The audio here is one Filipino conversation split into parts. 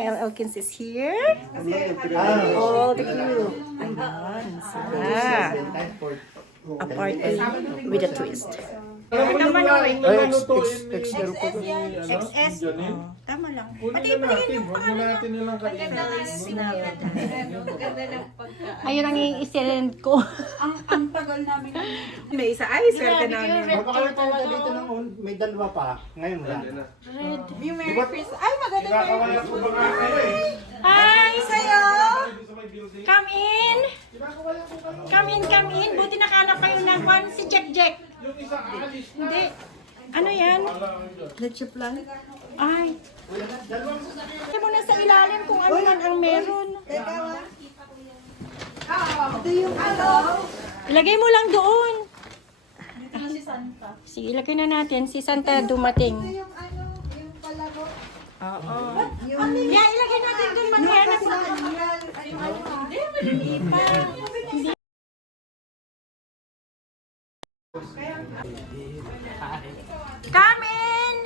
Kyle Elkins is here. All the crew. Ayan, sila. A party with a twist. XL ko ni XS? Tama lang. Pati yung natin nilang ayun ang i-send ko. Ang tagal namin. May isa ay, swerte namin. Magpakita dito ng may dalawa pa. Ngayon wala. Yung Merry Christmas. Ay, maganda Merry Christmas. Hi sa'yo! Come in! Come in! Buti nakahanap kayo ng one si Jack. Hindi. Ano yan? Let's plan. Ay. Hindi mo na sa ilalim kung ano man ang meron. Ito yung ano. Ilagay mo lang doon. Sige, ilagay na natin. Si Santa dumating. Ito yung ano. Yung palago. Oo. Yeah, ilagay natin doon. Maghanap na. Hindi pa. Come in!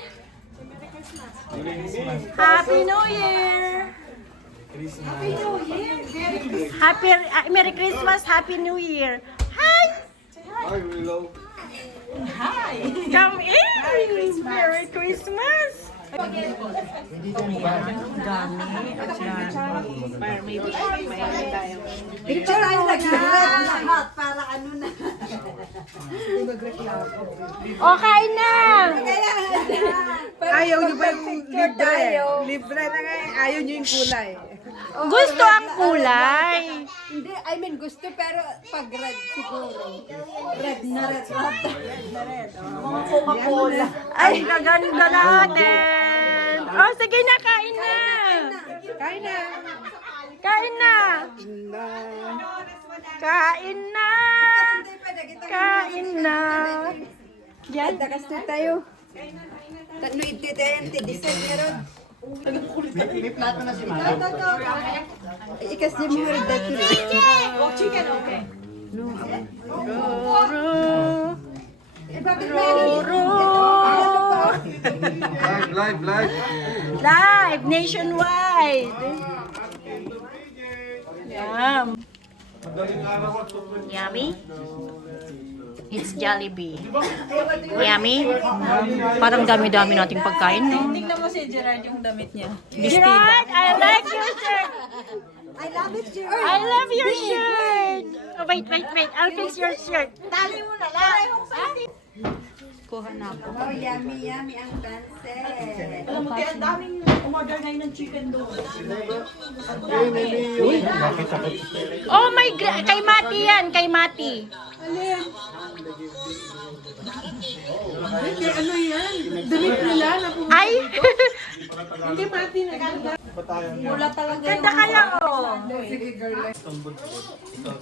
Happy New Year! Merry Christmas, Happy New Year! Hi! Hi, Willow. Come in! Merry Christmas! Dami. At yan. Maybe may tayo. Picture tayo lahat para ano na. O, kain na! Ayaw nyo ba yung libre? Libre na nga. Ayaw nyo yung kulay. Gusto ang kulay. Hindi, I mean gusto pero pag red siguro. Red na red. Mga Coca-Cola. Ay, gaganda natin! Oh, sige na, kain na! Kain na. Kain na! Kain na! Kain na! Yan. Tagasto tayo. Tatlo ito tayo. Design meron. May plato na si Mama. Ikas di mo rin dati. Chicken, okay. Live. Live, nationwide. Yum. Yummy. It's Jollibee. Yummy. Parang dami-dami nating pagkain, no? Tingnan mo si Gerard yung damit niya. Gerard, I like your shirt. I love it, Jerry. I love your shirt. Oh, wait. I'll fix your shirt. Tali mo na lang. Kuha na ako. Oh, yummy ang pancit. Alam mo, kaya ang daming umorder ngayon ng chicken doon. Oh my God. Kay Mati yan. Kay Mati. Hindi, ano yan? Damit nila na Ay. Hindi, Mati na ganda. Wala talaga Ganda kaya, oh.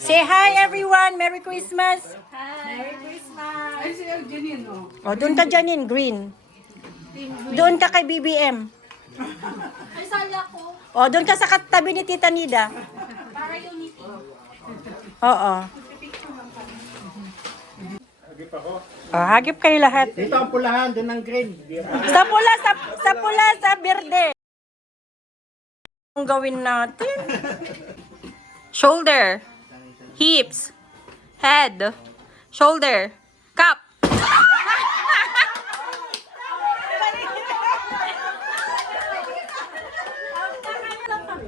Say hi, everyone. Merry Christmas. Merry Christmas. Ay, si Janine, no? Oh, doon ka dyan in green. Doon ka kay BBM. Ay, saya ko. Oh, doon ka sa katabi ni Tita Nida. Para unity. Oo. Oh, hagip kayo lahat. Dito ang pulahan, doon ang green. Sa pula, sa berde. Ang gawin natin. Shoulder. Hips. Head. Shoulder. Cup.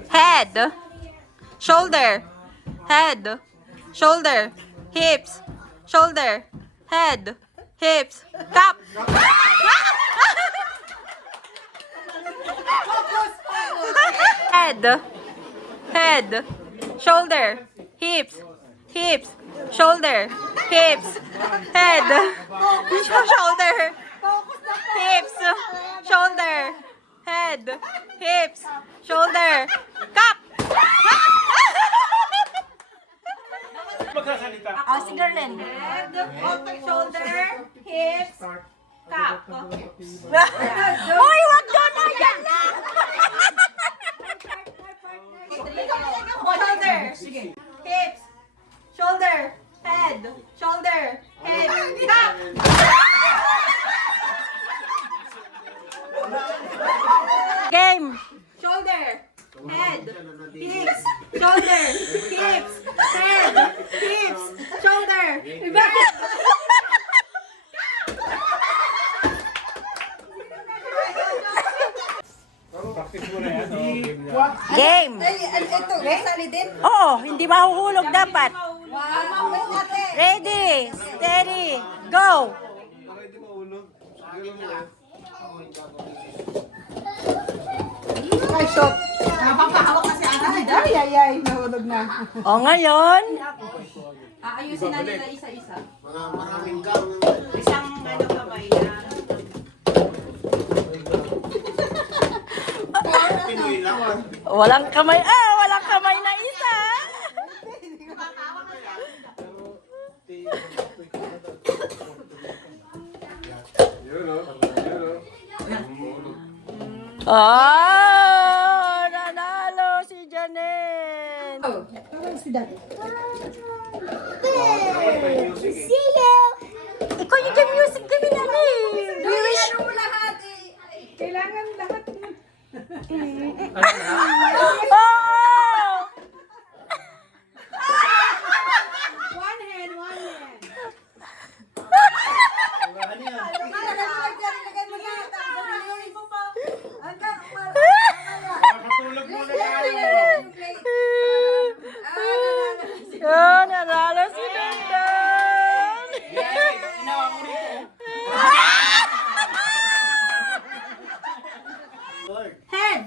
Head. Shoulder. Head. Shoulder. Hips. Shoulder. Head. Hips. Cup. Head, shoulder, hips, shoulder, hips, head, shoulder, hips, shoulder, head, hips, shoulder, cup. Oh, si Darlene. Head, shoulder, hips, cup. Uy, wag doon na yan lang! Shoulder, hips, shoulder, head, cup. Game. Shoulder, apat. Ready, steady, go! Ay, shot. Napapahawak kasi ata ni Ay, ay, ay. Nahulog na. O ngayon, Aayusin na nila isa-isa. Isang ano kamay na. walang kamay na isa. Oh, nanalo si Janet. Ikaw yung dyan music kami namin. We wish. Ano mo lahat eh? Kailangan lahat. Oh! One hand, one hand. Ano yan? Makatulog muna tayo. Oh, nanalo si Dandan. Head,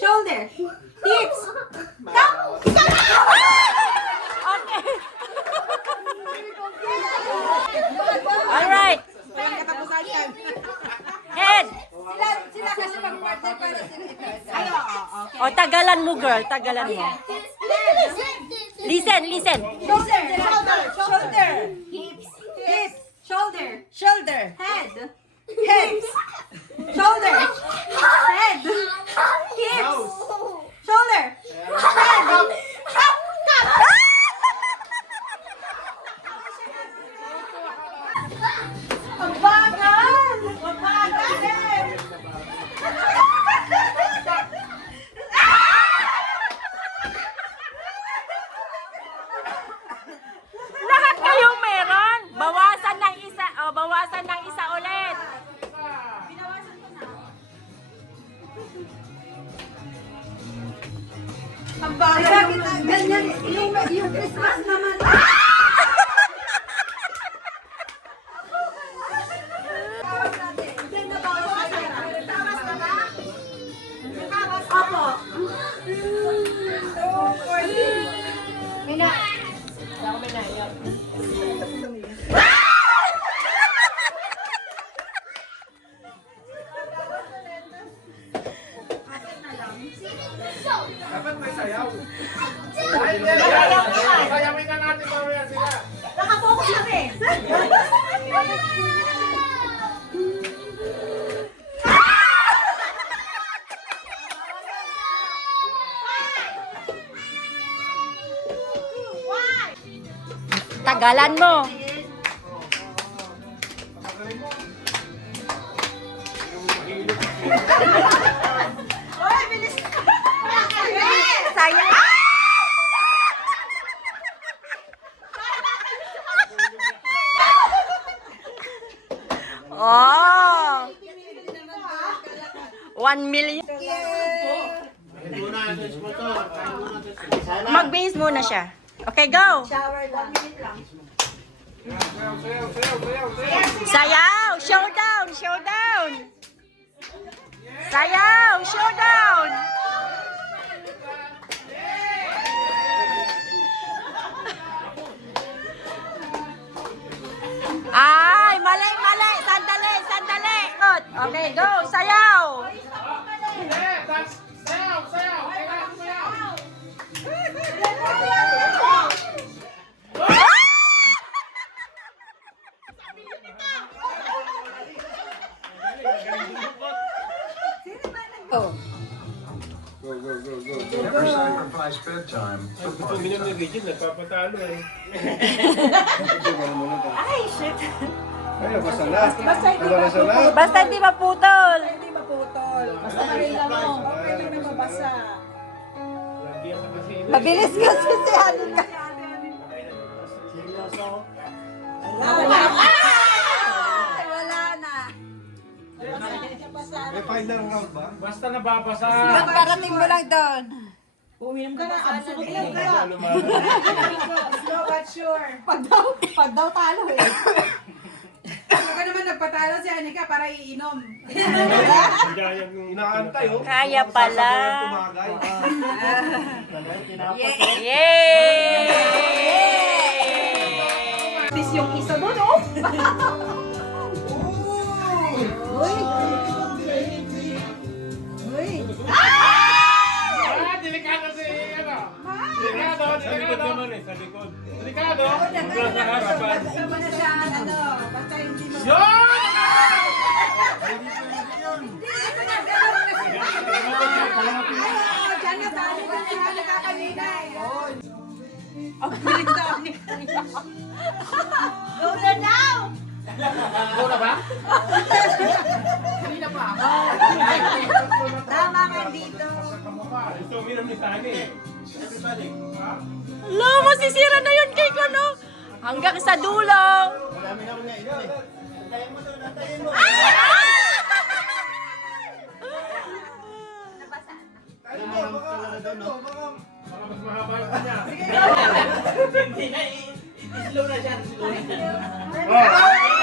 shoulder, hips. Okay. All right. Head. Sila kasi mag-partner para sila ito. O, tagalan mo, girl. Tagalan mo. Listen, listen. Shoulder, shoulder, hips, hips, shoulder, shoulder, head, hips, shoulder, head, hips, shoulder, head. Ang bagal! Ang bagal din! Lahat kayong meron. Bawasan ng isa. O, bawasan ng isa ulit. Ang bagal! Ganyan, yung Christmas naman. Opo. Mina. Dapat may sayaw. Ay, sayawin na natin mamaya sila. Nakapokus lang eh. Tagalan mo. Oy, bilis! Sayang. Oh! 1 million. Mag-base muna siya. Okay, go! Shower lang. 1 minute lang. Sayaw! Showdown! Showdown! Sayaw! Showdown! Ay! Mali! Mali! Sandali! Sandali! Good. Okay, go! Sayaw! Sayaw! Sayaw! Kailangan sayaw! Oh. Never sacrifice bedtime. Gusto mo yung Regine, nagpapatalo eh. Ay, shit. Ay, basta na. Basta hindi Wala na sa lahat. Basta hindi maputol. Hindi maputol. Basta marila mo. Okay lang na mabasa. Hindi ako kasi Mabilis kasi si Alin ka. Seryoso? Ay, wala na. May final round ba? basta nababasa. Parating mo lang doon. Uminom ka na. Slow but sure. Pag daw talo eh. Ako ka naman nagpatalo si Anika para iinom. Inaantay, oh. Kaya pala. Tumagay. Yay! Tis yung isa doon, oh. Uy. Uy. Delikado si, ano? Delikado. Sa likod. Delikado. Sa harapan. Sama na siya, ano, basta hindi mo. Diyan na tayo ka si Anika kanina eh. Go na now! Tama ka dito. Gusto uminom ni Sani. Lo, masisira na yun cake, ano? Hanggang sa dulo. Marami na rin nga ito eh. Antayin mo doon, antayin mo. Antayin mo, baka doon, no? Baka mas mahaba yung kanya. Oh!